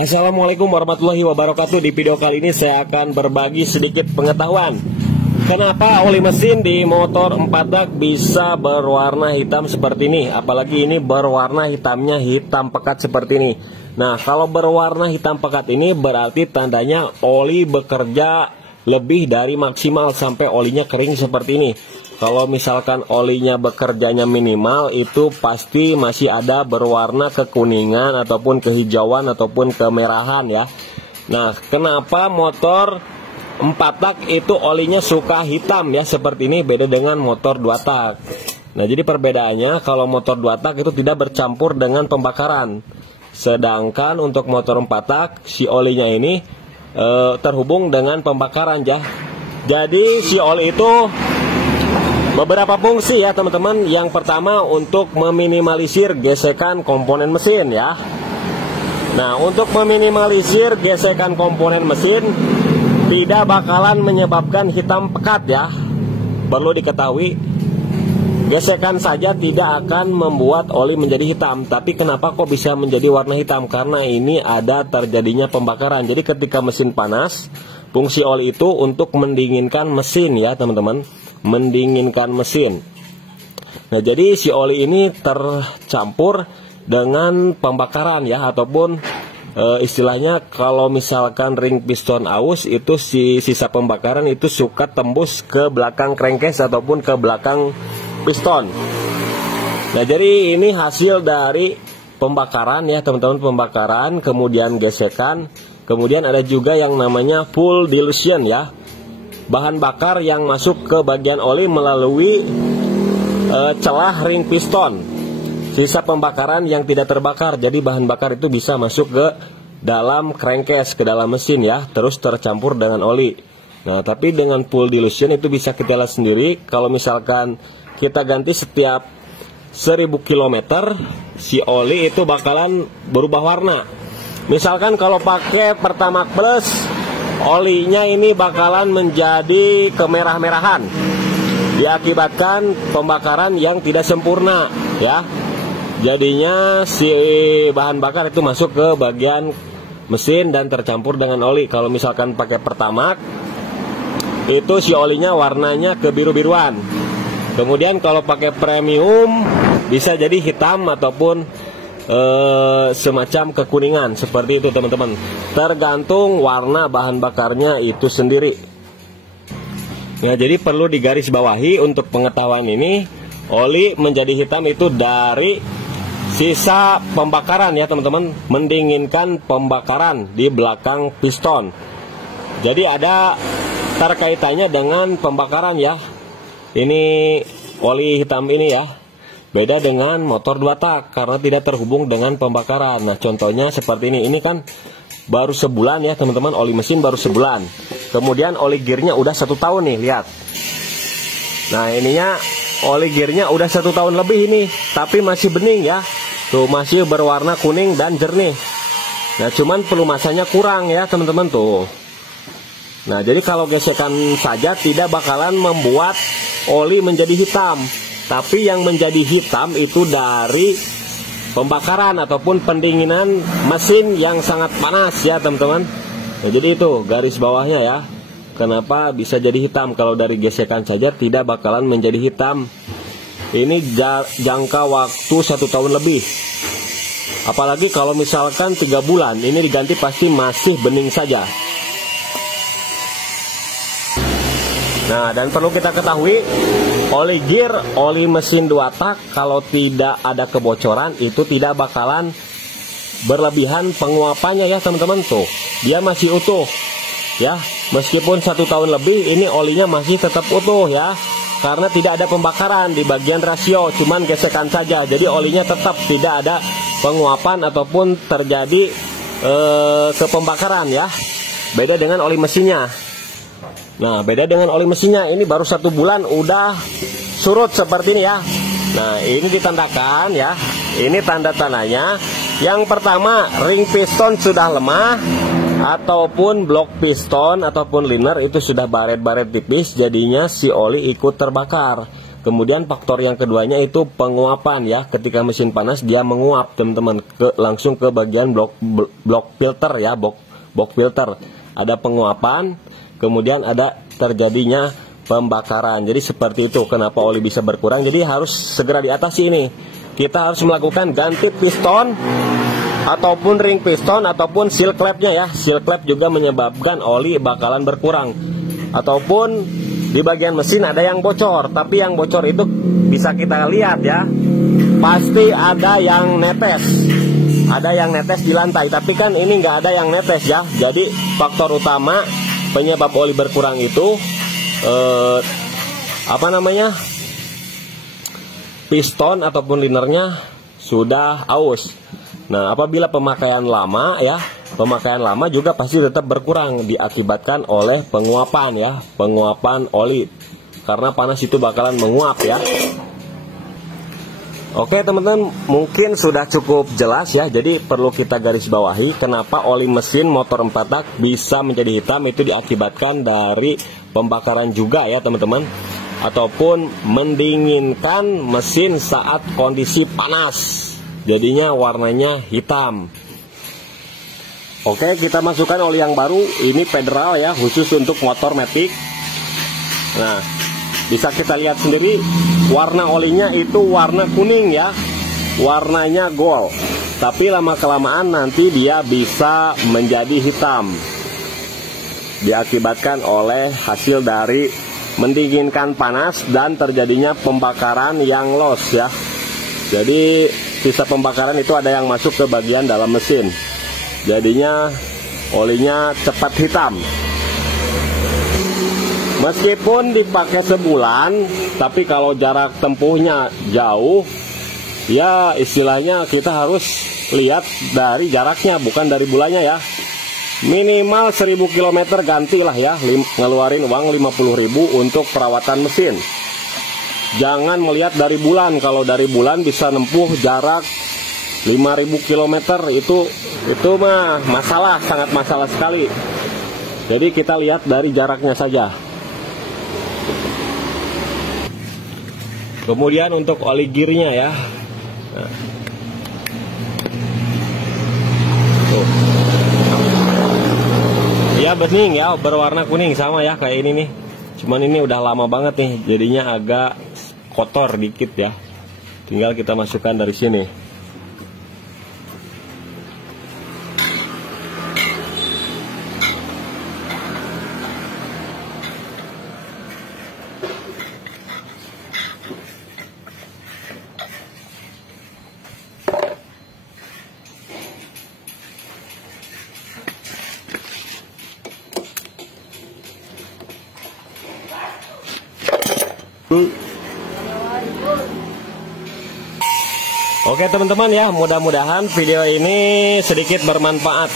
Assalamualaikum warahmatullahi wabarakatuh. Di video kali ini saya akan berbagi sedikit pengetahuan kenapa oli mesin di motor 4 dak bisa berwarna hitam seperti ini. Apalagi ini berwarna hitamnya hitam pekat seperti ini. Nah, kalau berwarna hitam pekat ini berarti tandanya oli bekerja lebih dari maksimal sampai olinya kering seperti ini. Kalau misalkan olinya bekerjanya minimal, itu pasti masih ada berwarna kekuningan ataupun kehijauan ataupun kemerahan ya. Nah, kenapa motor 4 tak itu olinya suka hitam ya seperti ini, beda dengan motor 2 tak. Nah, jadi perbedaannya kalau motor 2 tak itu tidak bercampur dengan pembakaran. Sedangkan untuk motor 4 tak si olinya ini terhubung dengan pembakaran ya. Jadi si oli itu beberapa fungsi ya teman-teman. Yang pertama untuk meminimalisir gesekan komponen mesin ya. Nah, untuk meminimalisir gesekan komponen mesin tidak bakalan menyebabkan hitam pekat ya. Perlu diketahui, gesekan saja tidak akan membuat oli menjadi hitam. Tapi kenapa kok bisa menjadi warna hitam? Karena ini ada terjadinya pembakaran. Jadi ketika mesin panas, fungsi oli itu untuk mendinginkan mesin ya teman-teman, mendinginkan mesin. Nah, jadi si oli ini tercampur dengan pembakaran ya, ataupun istilahnya kalau misalkan ring piston aus itu sisa pembakaran itu suka tembus ke belakang crankcase ataupun ke belakang piston. Nah, jadi ini hasil dari pembakaran ya teman-teman, pembakaran kemudian gesekan, kemudian ada juga yang namanya full dilution ya, bahan bakar yang masuk ke bagian oli melalui celah ring piston. Sisa pembakaran yang tidak terbakar, jadi bahan bakar itu bisa masuk ke dalam crankcase, ke dalam mesin ya, terus tercampur dengan oli. Nah, tapi dengan full dilution itu bisa kita lihat sendiri. Kalau misalkan kita ganti setiap 1000 km, si oli itu bakalan berubah warna. Misalkan kalau pakai Pertamax Plus, olinya ini bakalan menjadi kemerah-merahan, diakibatkan pembakaran yang tidak sempurna ya. Jadinya si bahan bakar itu masuk ke bagian mesin dan tercampur dengan oli. Kalau misalkan pakai Pertamax, itu si olinya warnanya kebiru-biruan. Kemudian kalau pakai premium bisa jadi hitam ataupun semacam kekuningan seperti itu teman-teman. Tergantung warna bahan bakarnya itu sendiri. Nah, jadi perlu digarisbawahi untuk pengetahuan ini, oli menjadi hitam itu dari sisa pembakaran ya teman-teman, mendinginkan pembakaran di belakang piston. Jadi ada terkaitannya dengan pembakaran ya. Ini oli hitam ini ya, beda dengan motor 2 tak karena tidak terhubung dengan pembakaran. Nah, contohnya seperti ini kan baru sebulan ya teman-teman, oli mesin baru sebulan. Kemudian oli gearnya udah 1 tahun nih, lihat. Nah, ininya oli gearnya udah 1 tahun lebih ini, tapi masih bening ya. Tuh, masih berwarna kuning dan jernih. Nah, cuman pelumasannya kurang ya teman-teman tuh. Nah, jadi kalau gesekan saja tidak bakalan membuat oli menjadi hitam. Tapi yang menjadi hitam itu dari pembakaran ataupun pendinginan mesin yang sangat panas ya teman-teman. Nah, jadi itu garis bawahnya ya, kenapa bisa jadi hitam. Kalau dari gesekan saja tidak bakalan menjadi hitam. Ini jangka waktu 1 tahun lebih. Apalagi kalau misalkan 3 bulan ini diganti pasti masih bening saja. Nah, dan perlu kita ketahui, oli gear, oli mesin 2 tak kalau tidak ada kebocoran itu tidak bakalan berlebihan penguapannya ya teman-teman tuh. Dia masih utuh ya, meskipun 1 tahun lebih ini olinya masih tetap utuh ya, karena tidak ada pembakaran di bagian rasio, cuman gesekan saja. Jadi olinya tetap tidak ada penguapan ataupun terjadi kepembakaran ya. Beda dengan oli mesinnya. Nah, beda dengan oli mesinnya, ini baru 1 bulan udah surut seperti ini ya. Nah, ini ditandakan ya. Ini tanda-tandanya. Yang pertama, ring piston sudah lemah, ataupun blok piston ataupun liner itu sudah baret-baret tipis, jadinya si oli ikut terbakar. Kemudian faktor yang keduanya itu penguapan ya. Ketika mesin panas dia menguap teman-teman langsung ke bagian blok filter ya, blok filter. Ada penguapan, kemudian ada terjadinya pembakaran. Jadi seperti itu kenapa oli bisa berkurang. Jadi harus segera diatasi ini. Kita harus melakukan ganti piston ataupun ring piston ataupun seal clamp-nya ya. Seal clamp juga menyebabkan oli bakalan berkurang. Ataupun di bagian mesin ada yang bocor, tapi yang bocor itu bisa kita lihat ya. Pasti ada yang netes. Ada yang netes di lantai, tapi kan ini nggak ada yang netes ya. Jadi faktor utama penyebab oli berkurang itu piston ataupun linernya sudah aus. Nah, apabila pemakaian lama ya, pemakaian lama juga pasti tetap berkurang diakibatkan oleh penguapan ya, penguapan oli. Karena panas itu bakalan menguap ya. Oke teman-teman, mungkin sudah cukup jelas ya. Jadi perlu kita garis bawahi kenapa oli mesin motor 4 tak bisa menjadi hitam, itu diakibatkan dari pembakaran juga ya teman-teman. Ataupun mendinginkan mesin saat kondisi panas, jadinya warnanya hitam. Oke, kita masukkan oli yang baru. Ini federal ya, khusus untuk motor Matic. Nah, bisa kita lihat sendiri warna olinya itu warna kuning ya, warnanya gold. Tapi lama-kelamaan nanti dia bisa menjadi hitam, diakibatkan oleh hasil dari mendinginkan panas dan terjadinya pembakaran yang loss ya. Jadi sisa pembakaran itu ada yang masuk ke bagian dalam mesin, jadinya olinya cepat hitam. Meskipun dipakai sebulan, tapi kalau jarak tempuhnya jauh, ya istilahnya kita harus lihat dari jaraknya, bukan dari bulannya ya. Minimal 1000 km gantilah ya, ngeluarin uang 50.000 untuk perawatan mesin. Jangan melihat dari bulan, kalau dari bulan bisa nempuh jarak 5000 km itu mah masalah, sangat masalah sekali. Jadi kita lihat dari jaraknya saja. Kemudian untuk oli gearnya ya, nah. Ya bening ya, berwarna kuning sama ya kayak ini nih. Cuman ini udah lama banget nih, jadinya agak kotor dikit ya. Tinggal kita masukkan dari sini. Oke teman-teman ya, mudah-mudahan video ini sedikit bermanfaat.